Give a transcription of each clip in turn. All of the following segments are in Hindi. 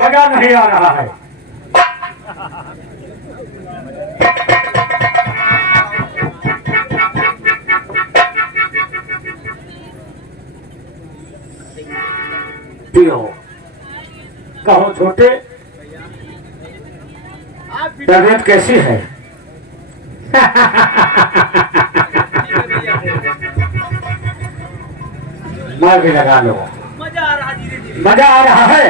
मजा नहीं आ रहा है। पियो। कहो छोटे, तबीयत कैसी है? मैं भी लगा लो। मजा आ रहा धीरे धीरे। मजा आ रहा है।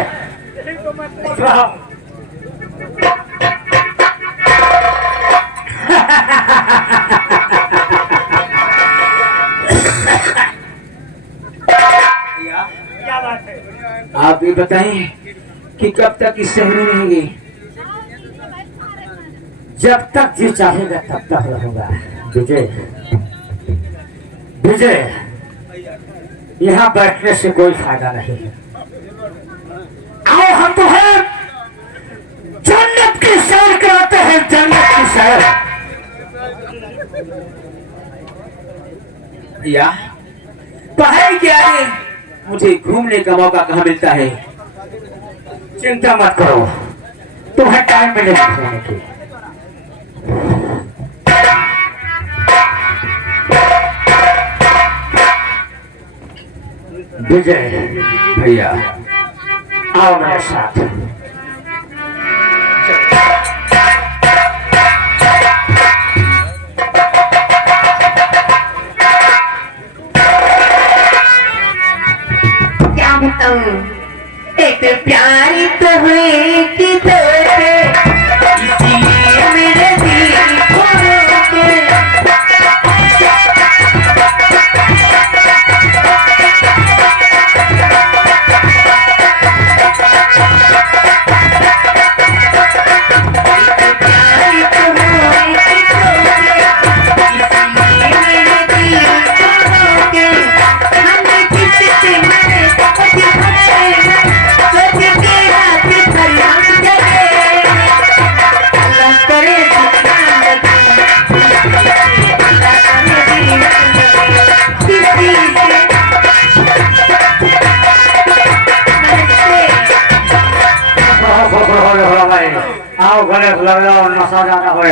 क्या बात है? आप ये बताएं कि कब तक इस शहर में रहेंगे? जब तक जी चाहेगा तब तक रहूंगा। विजय, विजय, यहाँ बैठने से कोई फायदा नहीं है। आओ हम तो हैं जन्नत की सैर कराते हैं, जन्नत की सैर। भैया पढ़ाई के आगे मुझे घूमने का मौका कहाँ मिलता है? चिंता मत करो, तुम्हें टाइम मिलेगा घूमने की। विजय भैया आओ मेरे साथ। क्या बताऊं, एक प्यारी तो हुई कि तोते, इसलिए मेरे दिल खो गए। आओ गले लगाओ, नशा जाना हो।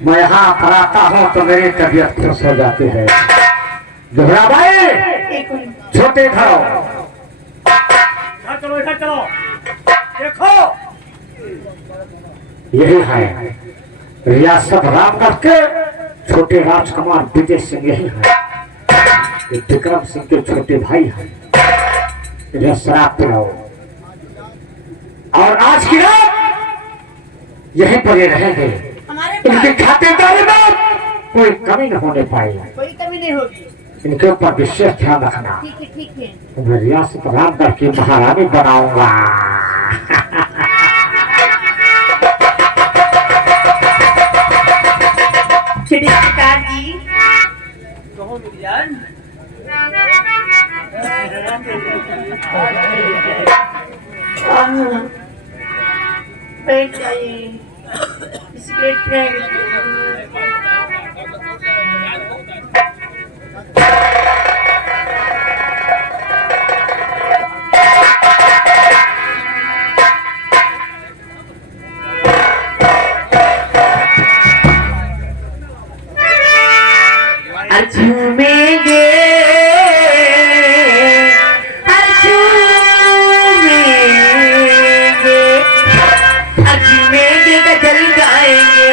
मैं यहाँ पर आता हूँ तो मेरी तबीयत खुश हो जाती है। जोहरा भाई, छोटे खाओ। इधर चलो, इधर चलो। देखो यही है रियासत रामगढ़ के छोटे राजकुमार विजय सिंह, यही है। ये विक्रम सिंह के छोटे भाई हैं। इन्हें शराब पिलाओ और आज की रात यहीं पर ये रहेंगे। इनके खातेदारी में कोई कमी न होने पाएगी। कोई कमी नहीं होगी। इनके ऊपर विशेष ध्यान रखना। ठीक है, ठीक है। मैं रियासत रामगढ़ की महारानी बनाऊंगा। सरकार जी, कहो मेरी जान। बैठ जाइए। सिगरेट फेंक। झूमेंगे, झूमेंगे, गजल गाएंगे।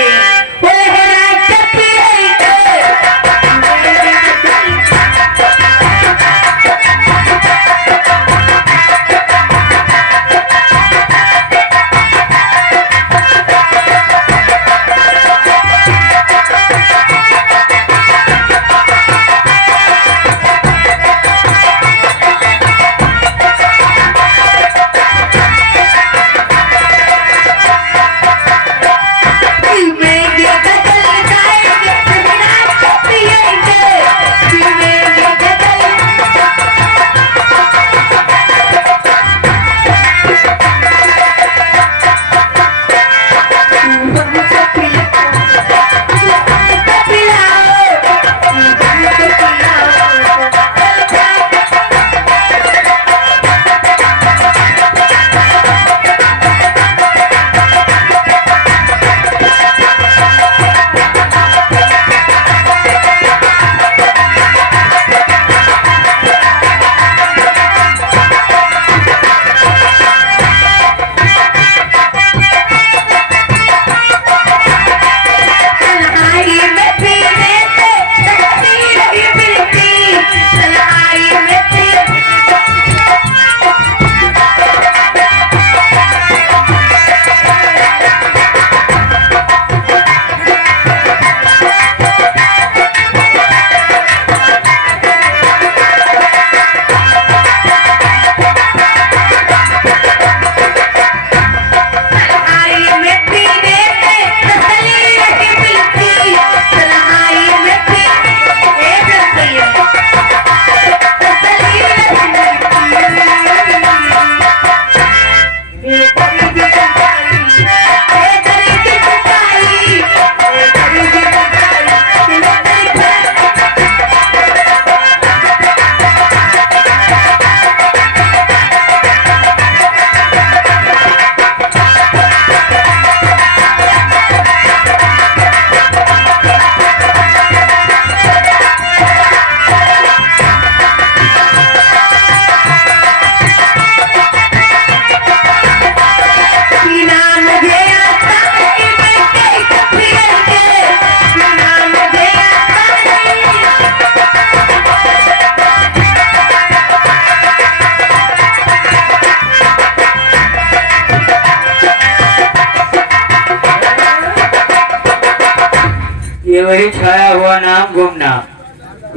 वही छाया हुआ नाम गुमनाम।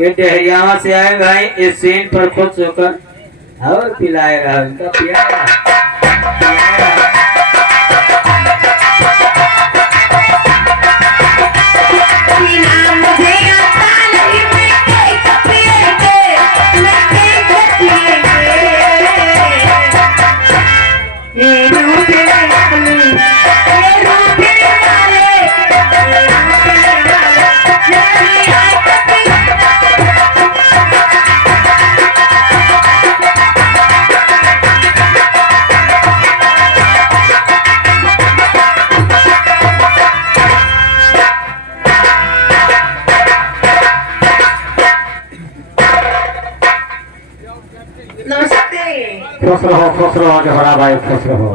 ये डहरियावा से आए भाई, इस सीन पर खुद सोकर और पिलाएगा, उनका पियाएगा। खुश रहो के बड़ा भाई, खुश रहो।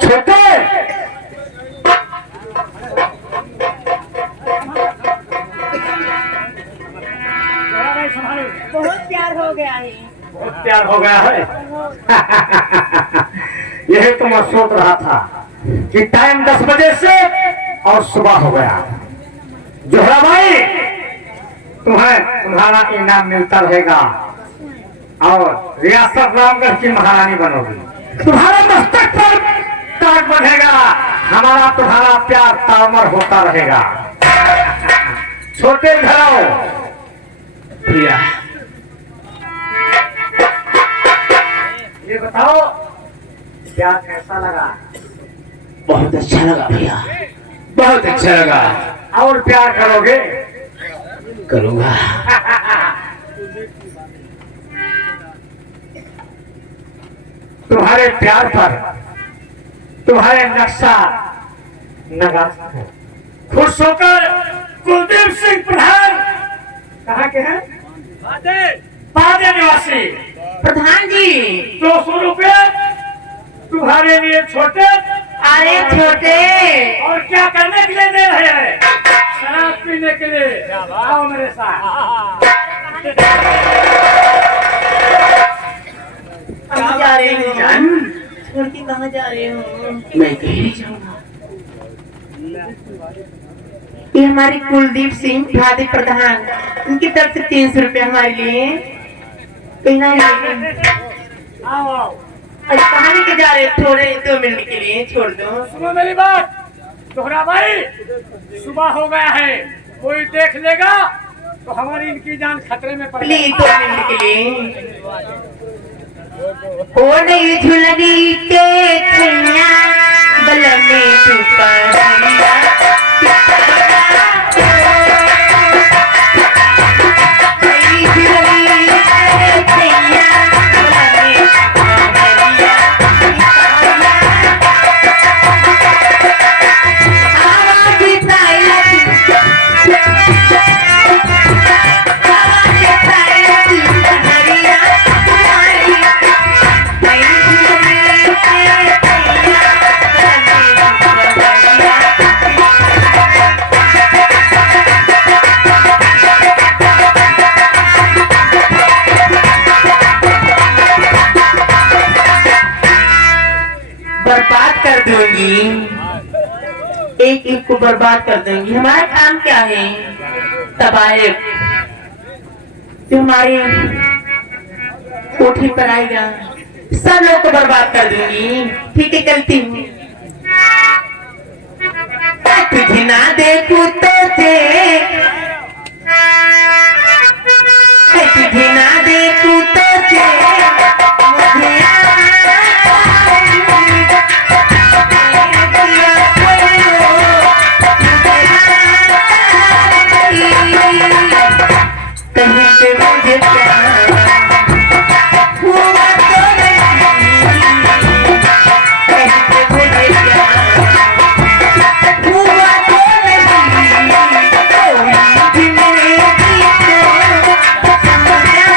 छोटे बहुत प्यार हो गया है। बहुत प्यार हो गया है। यही तो मैं सोच रहा था कि टाइम 10 बजे से और सुबह हो गया। जोहरा भाई, तुम्हारा इनाम मिलता रहेगा और रियासत रामगढ़ की महारानी बनोगी। तुम्हारे मस्तक पर ताज बंधेगा, हमारा तुम्हारा प्यार तामर होता रहेगा। छोटे घराओ प्रिया, ये बताओ प्यार कैसा लगा? बहुत अच्छा लगा भैया, बहुत अच्छा लगा। और प्यार करोगे? करूँगा। तुम्हारे प्यार पर तुम्हारे नक्शा नगासा है। खुश होकर कुलदीप सिंह प्रधान कहाँ के हैं? बादे निवासी। प्रधान जी, 200 रुपए तुम्हारे लिए छोटे। अरे छोटे, और क्या करने के लिए दे रहे हैं? शराब पीने के लिए। आओ मेरे साथ। कहाँ जा रहे हो? छोड़ के कहाँ जा रहे हो? मैं कहीं जाऊँगा। ये हमारे कुलदीप सिंह भादी प्रधान, उनकी तरफ से 300 रुपए हमारे लिए। कहना आओ आओ। कहाँ लेके जा रहे हो? थोड़े 2 मिनट के लिए छोड़ दो। सुनो मेरी बात दोहरा भाई, सुबह हो गया है, कोई देख लेगा तो हमारी इनकी जान खतरे में पड़ प्लीज 2 मिनट के लिए। ओ नहीं झुलनी के छैया बल में दुपहिया, नहीं झुलनी के छैया बल में दुपहिया, आवाज ताई बर्बाद कर दूंगी, एक एक को बर्बाद कर दूंगी। हमारा काम क्या है? तबायब जो हमारे कोठी पर आएगा सब लोग को बर्बाद कर दूंगी। ठीक है, चलती हूँ। तुझे ना देखूं तो तुझे ना देखूं तो मुझे कहीं पे मुझे प्यार हुआ तो नहीं, कहीं पे मुझे प्यार हुआ तो नहीं, कोई भी मेरी को समझा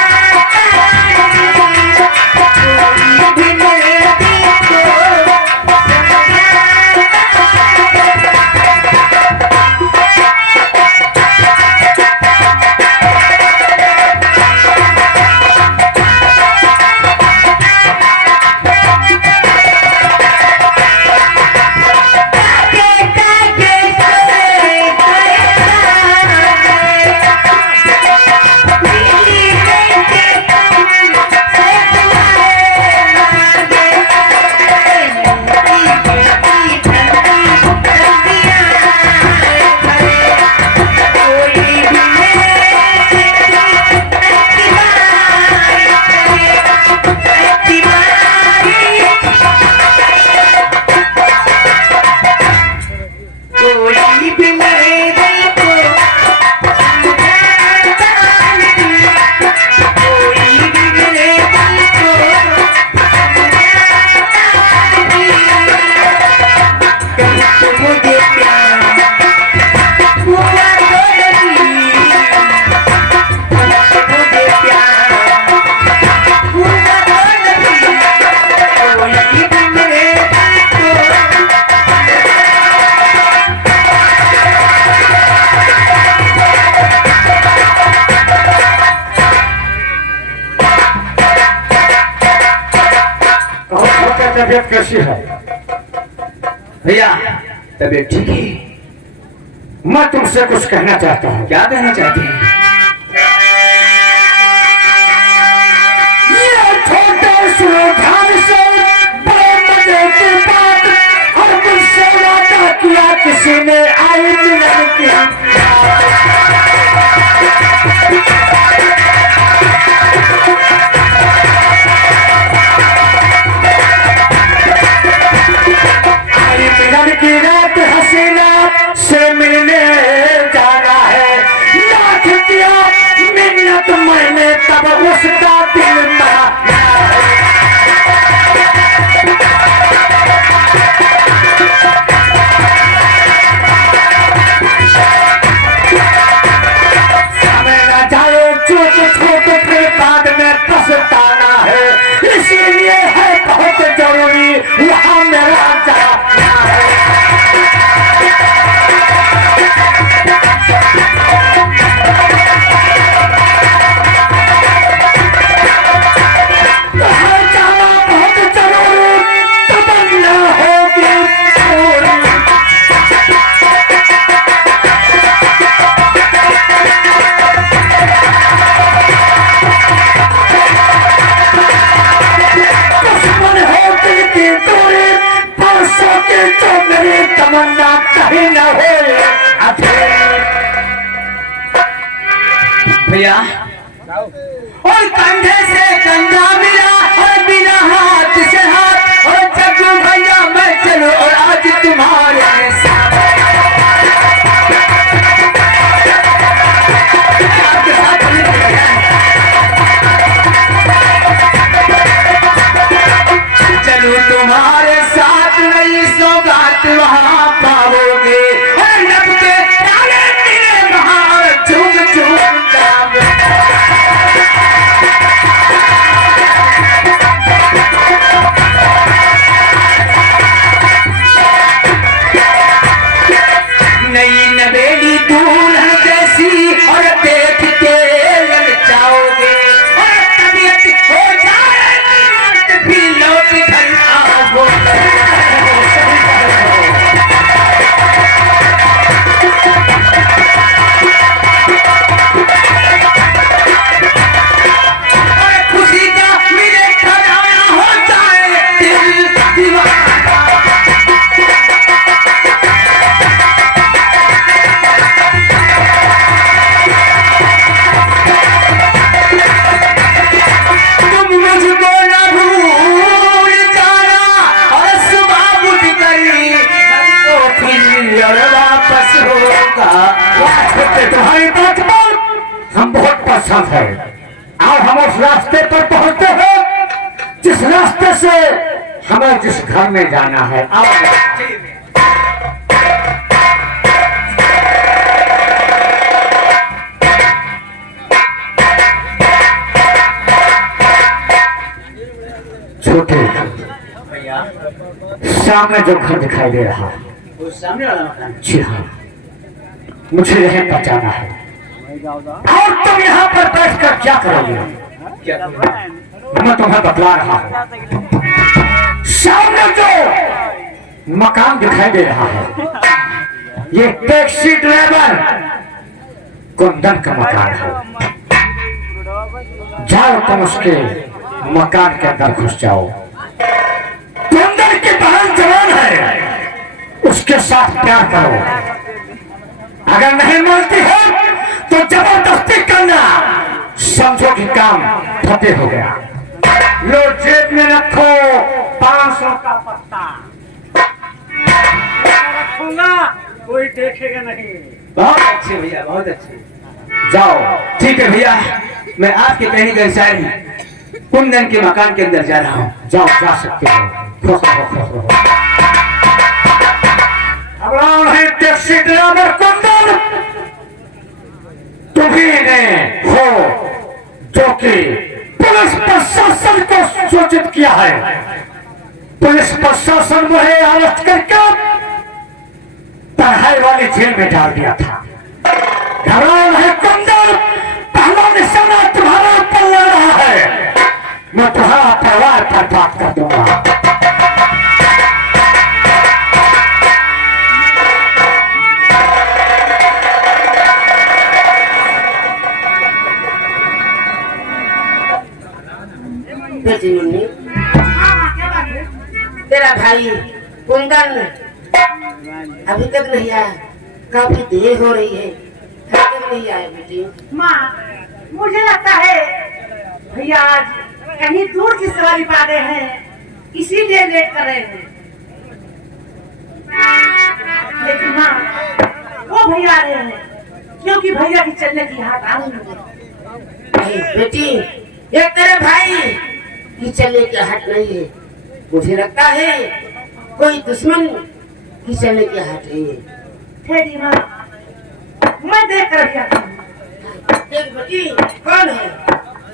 तबीयत कैसी है? भैया तबीयत ठीक है। मैं तुमसे कुछ कहना चाहता हूँ। क्या कहना चाहते हैं? ये छोटे से ध्यान से बड़े मजे की बात और मुझसे वादा किया किसी ने आई मिलन की। आई मिलन की रात हसीना से मिलने जाना है। लाख किया मिन्नत मैंने तब उसका दिल माना। समय न जाए चूक छूट फिर बाद में पछताना है। इसीलिए है बहुत जरूरी वहाँ मेरा जाना है। कहाँ जाना बहुत जरूरी तमन्ना होगी पूरी। दुश्मन हो दिल की दूरी परसों की जो मेरी तमन्ना कहीं न हो अधूरी। भैया और कंधे से कंधा मिला और बिना हाथ से हाथ और जब भैया मैं चलूं और आज तुम्हारे साथ आपके साथ चलूं तुम्हारे साथ नई सौगात वहाँ पाओगे और लब के ताले मेरे वहाँ झूम झूम जाओगे। नई नवेली दुल्हन जैसी और देख के ललचाओगे और तबीयत हो जाए भी लौट घर आओगे। और खुशी का मिले खजाना हो जाए दिल दीवाना। तुम मुझको न भूल जाना और सुबह उठ कर सबको फिर और वापस होगा। वास्ते तुम्हारी बात पर हम बहुत पसंद है और हम उस रास्ते पर पहुंचते हैं जिस रास्ते से हमें जिस घर में जाना है। छोटे भैया सामने जो घर दिखाई दे रहा है, वो सामने वाला मकान जी हाँ, मुझे यहीं पर जाना है। और तुम यहाँ पर बैठ कर क्या करोगे? क्या मैं तुम्हें बतला रहा हूँ। सामने जो मकान दिखाई दे रहा है, ये टैक्सी ड्राइवर कुंदन का मकान है। जाओ तुम उसके मकान के अंदर घुस जाओ। कुंदन की बहन जवान है, उसके साथ प्यार करो। अगर नहीं मिलती हो तो जबरदस्ती करना, समझो कि काम फतेह हो गया। लो जेब में रखो 500 का पत्ता। रखूंगा कोई देखेगा नहीं। बहुत अच्छे भैया, बहुत अच्छे। जाओ। ठीक है भैया, मैं आपके कहने के अनुसार कुंदन के मकान के अंदर जा रहा हूँ। जाओ, जा सकते हो। खुश रहो, खुश रहो। अब नाम है टैक्सी ड्राइवर कुंदन। तुम्ही ने हो जो कि पुलिस प्रशासन को सूचित किया है। पुलिस प्रशासन मुझे अरेस्ट करके पढ़ाई वाली जेल में डाल दिया था। घबराओ है कुंदन, पहला निशाना तुम्हारा ऊपर लग रहा है। मैं तुम्हारा परिवार बर्बाद कर दूंगा। बेटी मुन्नी, क्या बात है? तेरा भाई कुंदन अभी तक नहीं आया, काफी देर हो रही है, अभी तक नहीं आया बेटी। माँ, मुझे लगता है भैया आज कहीं दूर की सवारी पा गए हैं, इसीलिए लेट कर रहे हैं। लेकिन माँ, वो भैया आ रहे हैं, क्योंकि भैया की चलने की हाथ आ रही है। नहीं बेटी, ये तेरे भाई की चलने की हट नहीं है, मुझे लगता है कोई दुश्मन की चलने की हट नहीं है। ठहरी माँ, मैं देख कर क्या करूँ? देख बेटी, कौन है?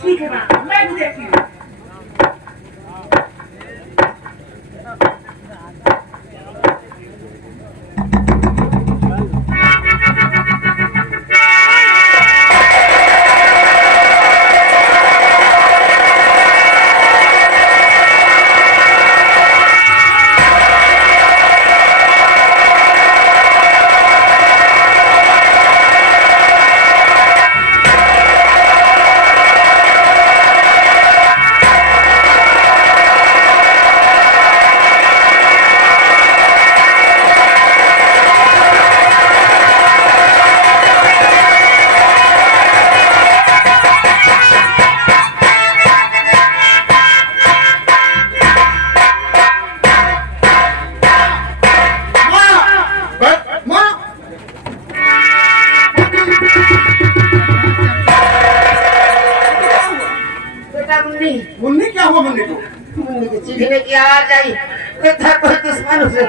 ठीक है माँ, मैं भी देखती हूँ। बेटा मुन्नी, मुन्नी क्या हुआ मुन्नी को? मुन्नी की चीखने की आवाज आई, कोई दुश्मन उसे